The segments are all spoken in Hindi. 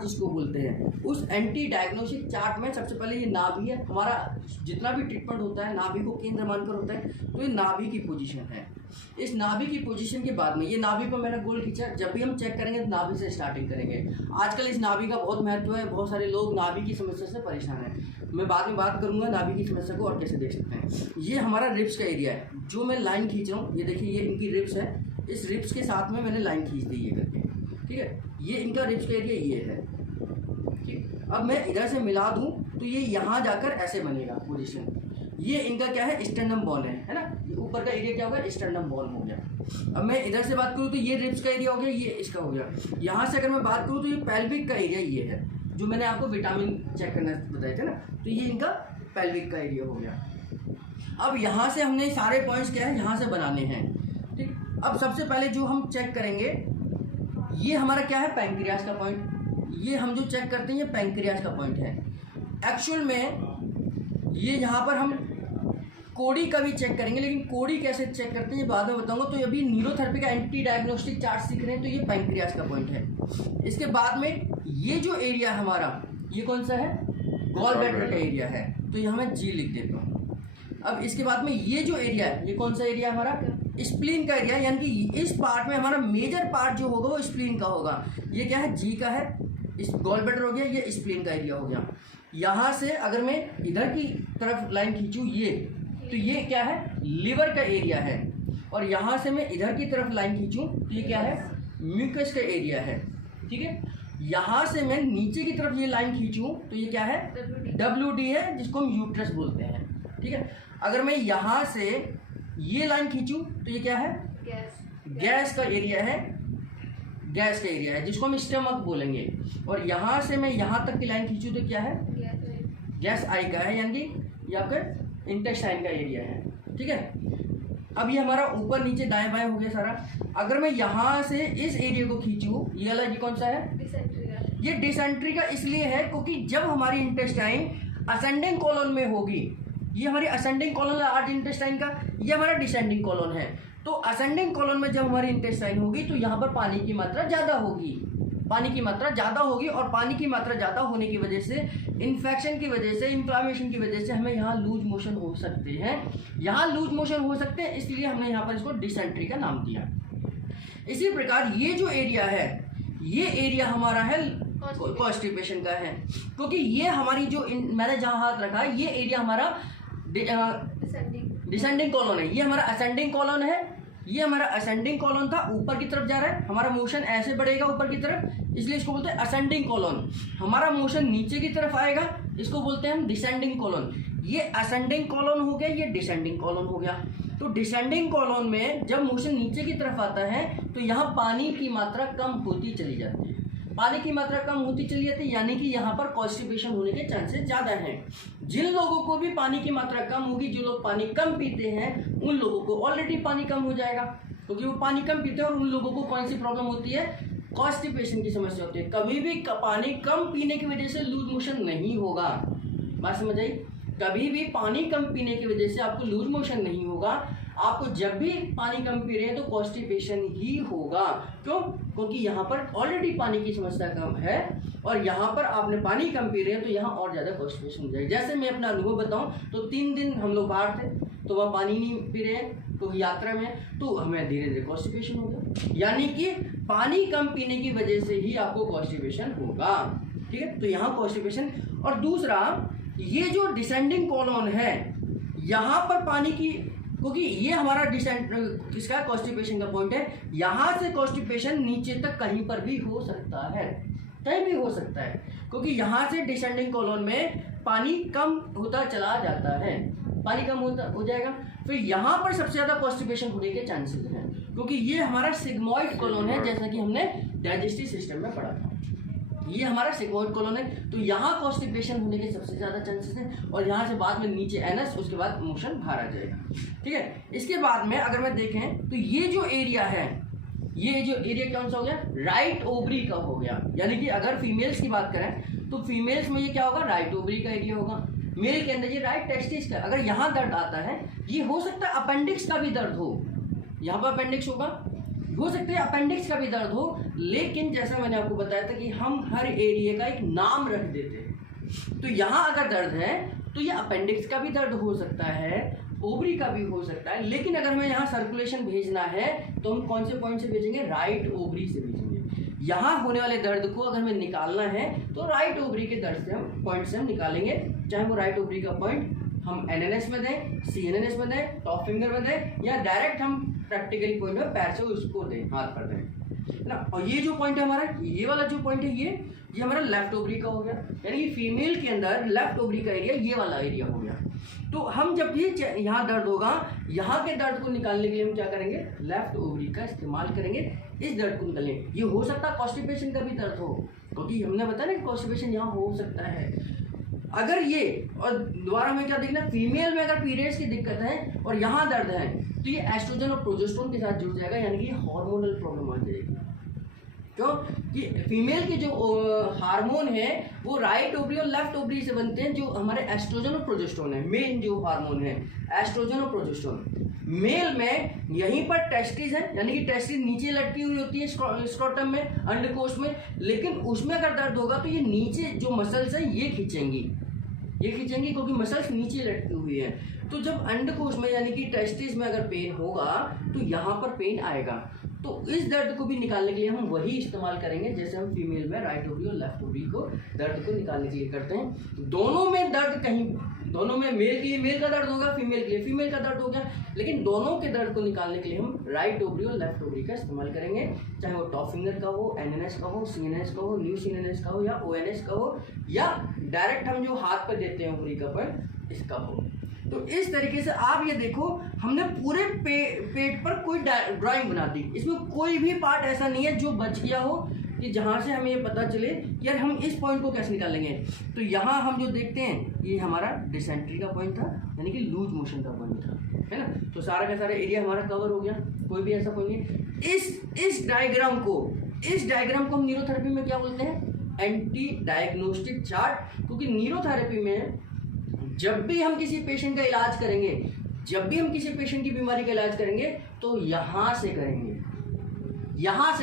जिसको बोलते हैं, उस एंटी डायग्नोस्टिक चार्ट में सबसे पहले ये नाभि है। हमारा जितना भी ट्रीटमेंट होता है नाभि को केंद्र मानकर होता है, तो ये नाभि की पोजीशन है। इस नाभि की पोजीशन के बाद में ये नाभि पर मैंने गोल खींचा, जब भी हम चेक करेंगे तो नाभि से स्टार्टिंग करेंगे। आजकल इस नाभि का बहुत महत्व है, बहुत सारे लोग नाभि की समस्या से परेशान हैं। मैं बाद में बात करूंगा नाभि की समस्या को और कैसे देख सकते हैं। ये हमारा रिब्स का एरिया है, जो मैं लाइन खींच रहा हूँ, ये देखिए ये इनकी रिब्स है, इस रिब्स के साथ में मैंने लाइन खींच दी ये करके, ठीक है। ये इनका रिब्स का एरिया ये है, ठीक। अब मैं इधर से मिला दूं तो ये यहाँ जाकर ऐसे बनेगा पोजीशन। ये इनका क्या है, स्टर्नम बोन है ना। ये ऊपर का एरिया क्या होगा, स्टर्नम बोन हो गया। अब मैं इधर से बात करूँ तो ये रिब्स का एरिया हो गया, ये इसका हो गया। यहाँ से अगर मैं बात करूँ तो ये पेल्विक का एरिया ये है, जो मैंने आपको विटामिन चेक करना बताए थे ना, तो ये इनका पेल्विक का एरिया हो गया। अब यहाँ से हमने सारे पॉइंट्स क्या है यहाँ से बनाने हैं, ठीक। अब सबसे पहले जो हम चेक करेंगे ये हमारा क्या है, पैंक्रियास का पॉइंट। ये हम जो चेक करते हैं ये पैंक्रियास का पॉइंट है। एक्चुअल में ये यहाँ पर हम कोड़ी का भी चेक करेंगे, लेकिन कोड़ी कैसे चेक करते हैं ये बाद में बताऊंगा। तो अभी न्यूरोथेरेपी का एंटी डायग्नोस्टिक चार्ट सीख रहे हैं, तो ये पैंक्रियास का पॉइंट है। इसके बाद में ये जो एरिया हमारा ये कौन सा है, गॉल ब्लैडर का एरिया है, तो यहाँ मैं जी लिख देता हूँ। अब इसके बाद में ये जो एरिया है ये कौन सा एरिया है, हमारा स्प्लीन का एरिया, यानी कि इस पार्ट में हमारा मेजर पार्ट जो होगा वो स्प्लीन का होगा। ये क्या है, जी का है, इस गॉल ब्लैडर हो गया, ये स्प्लीन का एरिया हो गया। यहाँ से अगर मैं इधर की तरफ लाइन खींचूँ ये, तो ये क्या है, लिवर का एरिया है। और यहाँ से मैं इधर की तरफ लाइन खींचूँ तो ये क्या है, म्यूकस का एरिया है, ठीक है। यहाँ से मैं नीचे की तरफ ये लाइन खींचूँ तो ये क्या है, WD है, जिसको हम यूट्रस बोलते हैं, ठीक है। अगर मैं यहाँ से ये लाइन खींचूँ तो ये क्या है, गैस का एरिया है, गैस का एरिया है, जिसको हम स्टमक बोलेंगे। और यहाँ से मैं यहाँ तक की लाइन खींचूँ तो क्या है, गैस आई का है, यानी कि ये आपका इंटेस्टाइन का एरिया है, ठीक है। अब ये हमारा ऊपर नीचे दाएं बाएं हो गया सारा। अगर मैं यहाँ से इस एरिया को खींचूँ, ये वाला ये कौन सा है, ये डिसेंट्री का इसलिए है क्योंकि जब हमारी इंटेस्टाइन असेंडिंग कॉलम में होगी, ये हमारी असेंडिंग कॉलम है लार्ज इंटेस्टाइन का, ये हमारा डिसेंडिंग कॉलम है। तो असेंडिंग कॉलम में जब हमारी इंटेस्टाइन होगी तो यहाँ पर पानी की मात्रा ज़्यादा होगी, पानी की मात्रा ज़्यादा होगी। और पानी की मात्रा ज़्यादा होने की वजह से, इन्फेक्शन की वजह से, इन्फ्लामेशन की वजह से हमें यहाँ लूज मोशन हो सकते हैं, यहाँ लूज मोशन हो सकते हैं, इसलिए हमने यहाँ पर इसको डिसेंट्री का नाम दिया। इसी प्रकार ये जो एरिया है, ये एरिया हमारा है कॉन्स्टिपेशन का है, क्योंकि ये हमारी जो मैंने जहाँ हाथ रखा है ये एरिया हमारा डिसेंडिंग कॉलम है, ये हमारा असेंडिंग कॉलम है। ये हमारा असेंडिंग कॉलम था, ऊपर की तरफ जा रहा है, हमारा मोशन ऐसे बढ़ेगा ऊपर की तरफ, इसलिए इसको बोलते हैं असेंडिंग कॉलम। हमारा मोशन नीचे की तरफ आएगा, इसको बोलते हैं हम डिसेंडिंग कॉलम। ये असेंडिंग कॉलम हो गया, ये डिसेंडिंग कॉलम हो गया। तो डिसेंडिंग कॉलम में जब मोशन नीचे की तरफ आता है तो यहाँ पानी की मात्रा कम होती चली जाती है, पानी की मात्रा कम होती चली जाती है, यानी कि यहाँ पर कॉन्स्टिपेशन होने के चांसेस ज़्यादा हैं। जिन लोगों को भी पानी की मात्रा कम होगी, जो लोग पानी कम पीते हैं, उन लोगों को ऑलरेडी पानी कम हो जाएगा, क्योंकि वो पानी कम पीते हैं। और उन लोगों को कौन सी प्रॉब्लम होती है, कॉन्स्टिपेशन की समस्या होती है। कभी भी पानी कम पीने की वजह से लूज मोशन नहीं होगा, बात समझ आई। कभी भी पानी कम पीने की वजह से आपको लूज मोशन नहीं होगा। आपको जब भी पानी कम पी रहे हैं तो कॉन्स्टिपेशन ही होगा। क्यों? क्योंकि यहाँ पर ऑलरेडी पानी की समस्या कम है और यहाँ पर आपने पानी कम पी रहे हैं तो यहाँ और ज़्यादा कॉन्स्टिपेशन हो जाएगी। जैसे मैं अपना अनुभव बताऊँ तो 3 दिन हम लोग बाहर थे तो वह पानी नहीं पी रहे हैं, तो यात्रा में, तो हमें धीरे धीरे कॉन्स्टिपेशन हो गया। यानी कि पानी कम पीने की वजह से ही आपको कॉन्स्टिपेशन होगा, ठीक है। तो यहाँ कॉन्स्टिपेशन। और दूसरा, ये जो डिसेंडिंग कॉलम है यहाँ पर पानी की, क्योंकि ये हमारा किसका कॉन्स्टिपेशन का पॉइंट है, यहाँ से कॉन्स्टिपेशन नीचे तक कहीं पर भी हो सकता है, कहीं भी हो सकता है, क्योंकि यहाँ से डिसेंडिंग कॉलम में पानी कम होता चला जाता है, पानी कम होता हो जाएगा। फिर यहाँ पर सबसे ज़्यादा कॉन्स्टिपेशन होने के चांसेस हैं, क्योंकि ये हमारा सिग्मॉइड कॉलम है, जैसा कि हमने डाइजेस्टिव सिस्टम में पढ़ा था। ये हमारा सिग्मॉइड कॉलम है, तो यहाँ कॉन्स्टिपेशन होने के सबसे ज़्यादा चांसेस हैं। और यहाँ से बाद में नीचे एनस, उसके बाद मोशन बाहर आ जाएगा, ठीक है। इसके बाद में अगर मैं देखें तो ये जो एरिया है, ये जो एरिया कौन सा हो गया, राइट ओवरी का हो गया। यानी कि अगर फीमेल्स की बात करें तो फीमेल्स में ये क्या होगा, राइट ओवरी का एरिया होगा। मेल के अंदर ये राइट टेस्टिस का। अगर यहाँ दर्द आता है, ये हो सकता है अपेंडिक्स का भी दर्द हो, यहाँ पर अपेंडिक्स होगा, हो सकता है अपेंडिक्स का भी दर्द हो, लेकिन जैसा मैंने आपको बताया था कि हम हर एरिया का एक नाम रख देते हैं। तो यहाँ अगर दर्द है तो ये अपेंडिक्स का भी दर्द हो सकता है, ओवरी का भी हो सकता है, लेकिन अगर हमें यहाँ सर्कुलेशन भेजना है तो हम कौन से पॉइंट से भेजेंगे? राइट ओवरी से भेजेंगे। यहाँ होने वाले दर्द को अगर हमें निकालना है तो राइट ओवरी के दर्द से हम पॉइंट से हम निकालेंगे, चाहे वो राइट ओवरी का पॉइंट हम एनएनएस में दें, सीएनएस में दें, टॉप फिंगर में दें, या डायरेक्ट हम प्रैक्टिकली पॉइंट में पैर से उसको दें, हाथ पर दें, है ना। और ये जो पॉइंट है हमारा, ये वाला जो पॉइंट है ये हमारा लेफ्ट ओवरी का हो गया, यानी कि फीमेल के अंदर लेफ्ट ओवरी का एरिया ये वाला एरिया हो गया। तो हम जब ये यहाँ दर्द होगा, यहाँ के दर्द को निकालने के लिए हम क्या करेंगे? लेफ्ट ओवरी का इस्तेमाल करेंगे इस दर्द को निकालने। ये हो सकता है कॉन्स्टिपेशन का भी दर्द हो, क्योंकि हमने बताया ना कि कॉन्स्टिपेशन यहाँ हो सकता है। अगर ये, और दोबारा हमें क्या देखना, फीमेल में अगर पीरियड्स की दिक्कत है और यहाँ दर्द है तो ये एस्ट्रोजन और प्रोजेस्टेरोन के साथ जुड़ जाएगा, यानी कि हार्मोनल प्रॉब्लम आ जाएगी। क्यों कि फीमेल के जो हार्मोन है वो राइट ओवरी और लेफ्ट ओवरी से बनते हैं, जो हमारे एस्ट्रोजन और प्रोजेस्टेरोन है, मेन जो हार्मोन है एस्ट्रोजन और प्रोजेस्टेरोन। मेल में यहीं पर टेस्टिस है, यानी कि टेस्टिस नीचे लटकी हुई होती है स्क्रोटम में, अंडकोश में, लेकिन उसमें अगर दर्द होगा तो ये नीचे जो मसल्स हैं ये खींचेंगी क्योंकि मसल्स नीचे लटकी हुई है। तो जब अंडकोश में यानी कि टेस्टिस में अगर पेन होगा तो यहाँ पर पेन आएगा। तो इस दर्द को भी निकालने के लिए हम वही इस्तेमाल करेंगे जैसे हम फीमेल में राइट ओवरी और लेफ्ट ओवरी को दर्द को निकालने के लिए करते हैं। दोनों में दर्द दोनों में मेल के लिए मेल का दर्द होगा, फीमेल के लिए फीमेल का दर्द होगा, लेकिन दोनों के दर्द को निकालने के लिए हम राइट ओवरी और लेफ्ट ओवरी का इस्तेमाल करेंगे, चाहे वो टॉप फिंगर का हो, एनएनएस का हो, सीएनएस का हो, न्यू सीएनएस का हो, या ओएनएस का हो, या डायरेक्ट हम जो हाथ पर देते हैं ओवरी का पॉइंट इसका हो। तो इस तरीके से आप ये देखो, हमने पूरे पेट पर कोई ड्राइंग बना दी, इसमें कोई भी पार्ट ऐसा नहीं है जो बच गया हो कि जहाँ से हमें ये पता चले कि यार हम इस पॉइंट को कैसे निकालेंगे। तो यहाँ हम जो देखते हैं ये हमारा डिसेंट्री का पॉइंट था, यानी कि लूज मोशन का पॉइंट था, है ना। तो सारा का सारा एरिया हमारा कवर हो गया, कोई भी ऐसा पॉइंट नहीं। इस डायग्राम को हम न्यूरोथेरेपी में क्या बोलते हैं? Anti diagnostic chart. क्योंकि न्यूरोथेरेपी में जब भी हम किसी पेशेंट का इलाज करेंगे, जब भी हम किसी पेशेंट की बीमारी का इलाज करेंगे तो यहाँ से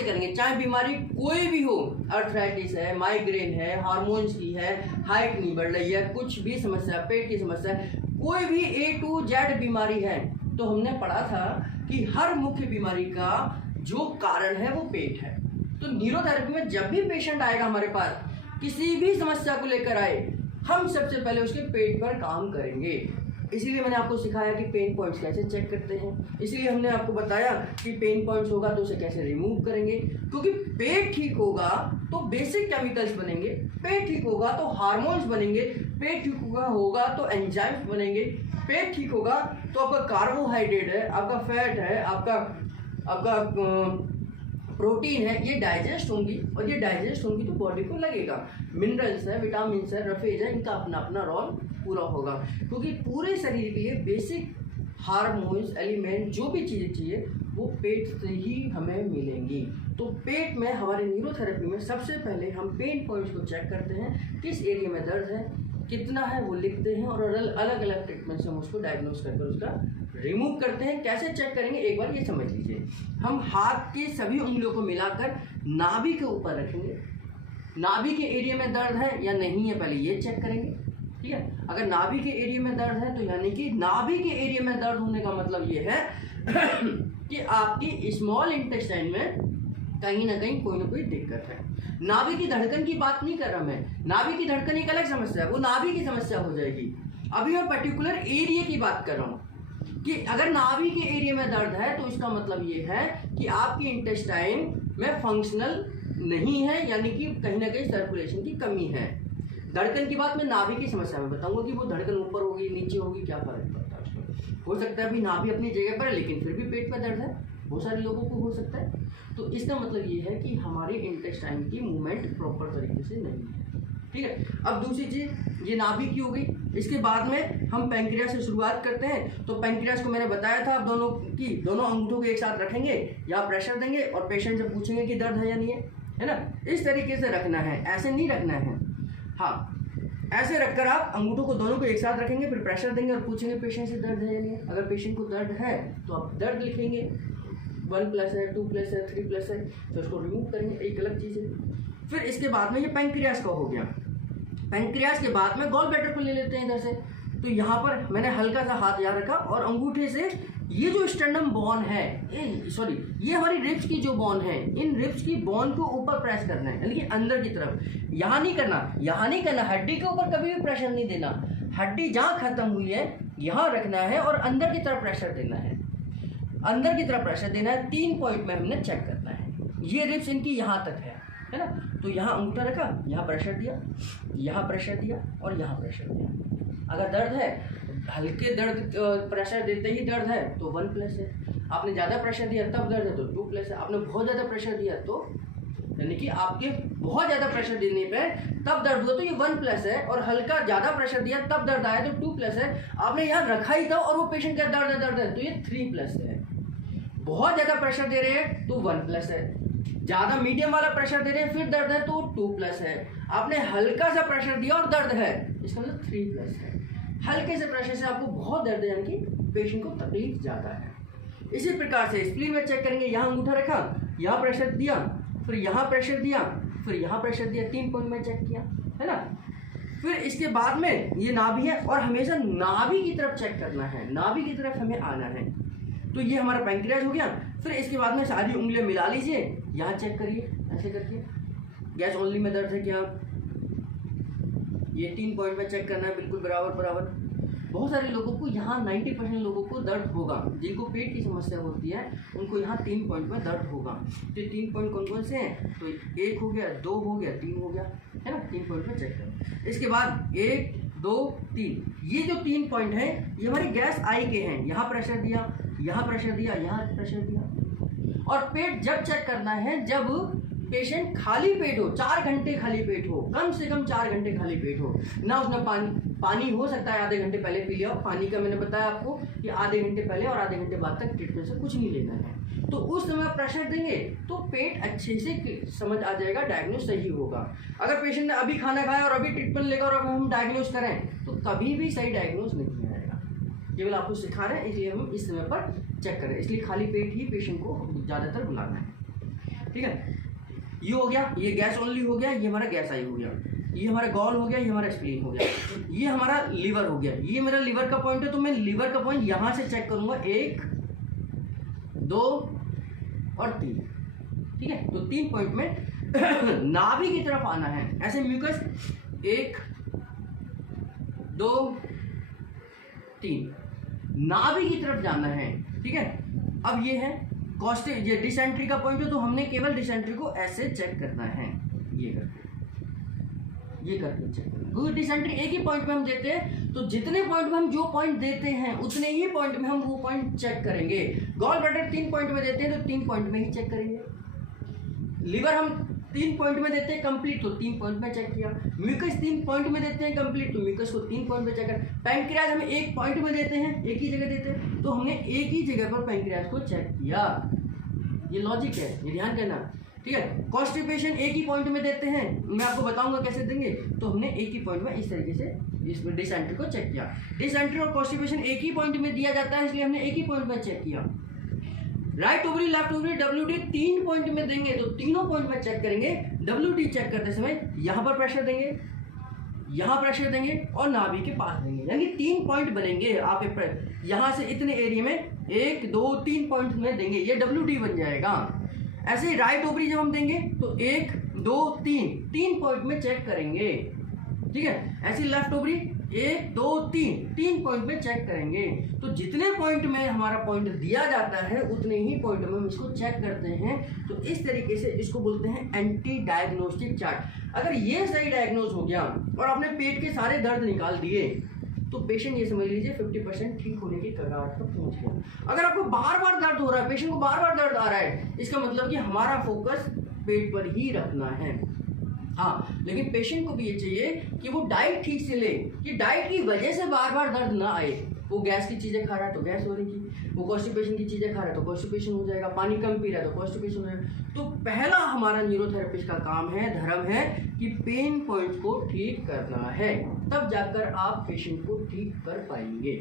करेंगे, चाहे बीमारी कोई भी हो, अर्थराइटिस है, माइग्रेन है, हार्मोन्स की है, हाइट नहीं बढ़ रही है, कुछ भी समस्या, पेट की समस्या है, कोई भी A to Z बीमारी है, तो हमने पढ़ा था कि हर मुख्य बीमारी का जो कारण है वो पेट है। तो न्यूरोथेरेपी में जब भी पेशेंट आएगा हमारे पास, किसी भी समस्या को लेकर आए, हम सबसे पहले उसके पेट पर काम करेंगे। इसीलिए मैंने आपको सिखाया कि पेन पॉइंट्स कैसे चेक करते हैं, इसलिए हमने आपको बताया कि पेन पॉइंट्स होगा तो उसे कैसे रिमूव करेंगे। क्योंकि पेट ठीक होगा तो बेसिक केमिकल्स बनेंगे, पेट ठीक होगा तो हार्मोन्स बनेंगे, पेट ठीक होगा तो एंजाइम्स बनेंगे, पेट ठीक होगा तो आपका कार्बोहाइड्रेट है, आपका फैट है, आपका प्रोटीन है, ये डाइजेस्ट होंगी, और ये डाइजेस्ट होंगी तो बॉडी को लगेगा। मिनरल्स है, विटामिन है, रफेज है, इनका अपना अपना रोल पूरा होगा। क्योंकि पूरे शरीर के लिए बेसिक हार्मोन्स, एलिमेंट, जो भी चीज़ें चाहिए वो पेट से ही हमें मिलेंगी। तो पेट में हमारे न्यूरोथेरेपी में सबसे पहले हम पेन पॉइंट्स को चेक करते हैं, किस एरिया में दर्द है, कितना है वो लिखते हैं, और अलग अलग ट्रीटमेंट से हम उसको डायग्नोस करके उसका रिमूव करते हैं। कैसे चेक करेंगे एक बार ये समझ लीजिए। हम हाथ की सभी उंगलियों को मिलाकर नाभि के ऊपर रखेंगे, नाभि के एरिया में दर्द है या नहीं है पहले ये चेक करेंगे, ठीक है। अगर नाभि के एरिया में दर्द है तो यानी कि नाभि के एरिया में दर्द होने का मतलब ये है कि आपकी स्मॉल इंटेस्टाइन में कहीं ना कोई दिक्कत है। नाभि की धड़कन की बात नहीं कर रहा मैं, नाभि की धड़कन एक अलग समस्या है, वो नाभि की समस्या हो जाएगी। अभी मैं पर्टिकुलर एरिया की बात कर रहा हूँ कि अगर नाभि के एरिया में दर्द है तो इसका मतलब ये है कि आपकी इंटेस्टाइन में फंक्शनल नहीं है, यानी कि कहीं ना कहीं सर्कुलेशन की कमी है। धड़कन की बात मैं नाभि की समस्या में बताऊंगा कि वो धड़कन ऊपर होगी, नीचे होगी, क्या फर्क पड़ता है उसमें। हो सकता है अभी नाभि अपनी जगह पर है लेकिन फिर भी पेट में दर्द है, बहुत सारे लोगों को हो सकता है। तो इसका मतलब ये है कि हमारे इंटेस्टाइन की मूवमेंट प्रॉपर तरीके से नहीं है, ठीक है। अब दूसरी चीज़ ये नाभि की हो गई, इसके बाद में हम पैंक्रियास से शुरुआत करते हैं। तो पैंक्रियास को मैंने बताया था, दोनों अंगूठों को एक साथ रखेंगे, या प्रेशर देंगे और पेशेंट से पूछेंगे कि दर्द है या नहीं है ना। इस तरीके से रखना है, ऐसे नहीं रखना है। हाँ, ऐसे रखकर आप अंगूठों को दोनों को एक साथ रखेंगे, फिर प्रेशर देंगे और पूछेंगे पेशेंट से दर्द है या नहीं है। अगर पेशेंट को दर्द है तो आप दर्द लिखेंगे, 1+ है, 2+ है, 3+ है, तो इसको रिमूव करेंगे, एक अलग चीज़ है। फिर इसके बाद में ये पैंक्रियास का हो गया। पैंक्रियास के बाद में गॉल ब्लैडर को ले लेते हैं इधर से। तो यहाँ पर मैंने हल्का सा हाथ यहाँ रखा और अंगूठे से ये जो स्टर्नम बोन है, ये हमारी रिब्स की जो बोन है, इन रिब्स की बोन को ऊपर प्रेस करना है, यानी कि अंदर की तरफ। यहाँ नहीं करना, हड्डी के ऊपर कभी भी प्रेशर नहीं देना। हड्डी जहाँ खत्म हुई है यहाँ रखना है और अंदर की तरफ प्रेशर देना है, अंदर की तरफ प्रेशर देना है। 3 पॉइंट में हमने चेक करना है। ये रिब्स इनकी यहाँ तक है ना। तो यहाँ अंगूठा रखा, यहाँ प्रेशर दिया, यहाँ प्रेशर दिया और यहाँ प्रेशर दिया। अगर दर्द है, हल्के दर्द प्रेशर देते ही दर्द है तो 1+ है। आपने ज़्यादा प्रेशर दिया तब दर्द है तो 2+ है। आपने बहुत ज़्यादा प्रेशर दिया तो, यानी कि आपके बहुत ज़्यादा प्रेशर देने पे तब दर्द हुआ तो ये 1+ है, और हल्का ज़्यादा प्रेशर दिया तब दर्द आया तो 2+ है। आपने यहाँ रखा ही था और वो पेशेंट का दर्द है तो ये 3+ है। बहुत ज़्यादा प्रेशर दे रहे हैं तो 1+ है, ज़्यादा मीडियम वाला प्रेशर दे रहे हैं फिर दर्द है तो 2+ है। आपने हल्का सा प्रेशर दिया और दर्द है, इसका मतलब 3+ है। हल्के से प्रेशर से आपको बहुत दर्द है, यानी कि पेशेंट को तकलीफ ज़्यादा है। इसी प्रकार से स्प्लीन में चेक करेंगे। यहाँ अंगूठा रखा, यहाँ प्रेशर दिया, फिर यहाँ प्रेशर दिया, फिर यहाँ प्रेशर दिया, 3 पॉइंट में चेक किया, है ना। फिर इसके बाद में ये नाभि है और हमेशा नाभि की तरफ चेक करना है, नाभि की तरफ हमें आना है। तो ये हमारा पैंक्रियाज हो गया। फिर इसके बाद में सारी उंगलियां मिला लीजिए, यहाँ चेक करिए ऐसे करके, गैस ओनली में दर्द है क्या। ये 3 पॉइंट में चेक करना है, बिल्कुल बराबर। बहुत सारे लोगों को यहाँ 90% लोगों को दर्द होगा, जिनको पेट की समस्या होती है उनको यहाँ 3 पॉइंट में दर्द होगा। तो 3 पॉइंट कौन कौन से हैं, तो 1 हो गया, 2 हो गया, 3 हो गया, है ना। 3 पॉइंट में चेक करें। इसके बाद 1, 2, 3, ये जो 3 पॉइंट हैं ये हमारी गैस आई के हैं। यहाँ प्रेशर दिया, यहाँ प्रेशर दिया, यहाँ प्रेशर दिया। और पेट जब चेक करना है जब पेशेंट खाली पेट हो, 4 घंटे खाली पेट हो, कम से कम 4 घंटे खाली पेट हो ना। उसमें पानी हो सकता है आधे घंटे पहले पी लिया, पानी का मैंने बताया आपको कि आधे घंटे पहले और आधे घंटे बाद तक ट्रीटमेंट से कुछ नहीं लेना है। तो उस समय प्रेशर देंगे तो पेट अच्छे से समझ आ जाएगा, डायग्नोस सही होगा। अगर पेशेंट ने अभी खाना खाया और अभी ट्रीटमेंट लेकर और हम डायग्नोस करें तो कभी भी सही डायग्नोस नहीं आएगा। केवल आपको सिखा रहे हैं इसलिए हम इस समय पर चेक करें, इसलिए खाली पेट ही पेशेंट को ज़्यादातर बुलाना है, ठीक है। ये हो गया, ये गैस ओनली हो गया, ये हमारा गैस आई हो गया, ये हमारा गॉल हो गया, ये हमारा स्प्लीन हो गया, ये हमारा लीवर हो गया। ये मेरा लीवर का पॉइंट है तो मैं लीवर का पॉइंट यहाँ से चेक करूँगा, 1, 2 और 3, ठीक है। तो 3 पॉइंट में नाभि की तरफ आना है। ऐसे म्यूकस 1, 2, 3 नाभि की तरफ जाना है, ठीक है। अब ये है ये डिसेंट्री का पॉइंट है तो हमने केवल डिसेंट्री को ऐसे चेक करना है, ये करके चेक करना। क्योंकि डिसेंट्री एक ही पॉइंट में हम देते हैं तो जितने पॉइंट में हम जो पॉइंट देते हैं उतने ही पॉइंट में हम वो पॉइंट चेक करेंगे। गॉल ब्लैडर 3 पॉइंट में देते हैं तो 3 पॉइंट में ही चेक करेंगे। लीवर हम 3 पॉइंट में देते हैं कंप्लीट तो 3 पॉइंट में चेक किया। म्यूकस 3 पॉइंट में देते हैं कंप्लीट तो म्यूकस को 3 पॉइंट में चेक कर। पैंक्रियाज हमें 1 पॉइंट में देते हैं, एक ही जगह देते हैं तो हमने एक ही जगह पर पैंक्रियाज को चेक किया। ये लॉजिक है, ये ध्यान करना, ठीक है। कॉन्स्टिपेशन एक ही पॉइंट में देते हैं, मैं आपको बताऊंगा कैसे देंगे। तो हमने एक ही पॉइंट में इस तरीके से इसमें डिसेंट्री को चेक किया। डिसेंट्री और कॉन्स्टिपेशन एक ही पॉइंट में दिया जाता है इसलिए हमने एक ही पॉइंट में चेक किया। Right ovary, left ovary, WD 3 point में देंगे तो तीनों पॉइंट में चेक करेंगे। WD चेक करते समय यहाँ पर प्रेशर देंगे, यहाँ प्रेशर देंगे और नाभि के पास देंगे, यानी 3 पॉइंट बनेंगे। आप यहाँ से इतने एरिया में 1, 2, 3 पॉइंट में देंगे, ये WD बन जाएगा। ऐसे ही राइट ओवरी जब हम देंगे तो 1, 2, 3 पॉइंट में चेक करेंगे, ठीक है। ऐसे लेफ्ट ओवरी 1, 2, 3 पॉइंट में चेक करेंगे। तो जितने पॉइंट में हमारा पॉइंट दिया जाता है उतने ही पॉइंट में हम इसको चेक करते हैं। तो इस तरीके से इसको बोलते हैं एंटी डायग्नोस्टिक चार्ट। अगर ये सही डायग्नोज हो गया और आपने पेट के सारे दर्द निकाल दिए तो पेशेंट ये समझ लीजिए 50% ठीक होने की कगार पर पहुंच गया। अगर आपको बार बार दर्द हो रहा है, पेशेंट को बार बार दर्द आ रहा है, इसका मतलब कि हमारा फोकस पेट पर ही रखना है। हाँ, लेकिन पेशेंट को भी ये चाहिए कि वो डाइट ठीक से ले, कि डाइट की वजह से बार बार दर्द ना आए। वो गैस की चीज़ें खा रहा है तो गैस हो रही, वो कॉन्स्टिपेशन की चीज़ें खा रहा है तो कॉन्स्टिपेशन हो जाएगा, पानी कम पी रहा है तो कॉन्स्टिपेशन हो जाएगा। तो पहला हमारा न्यूरोथेरेपिस्ट का काम है, धर्म है कि पेन पॉइंट को ठीक करना है, तब जाकर आप पेशेंट को ठीक कर पाएंगे।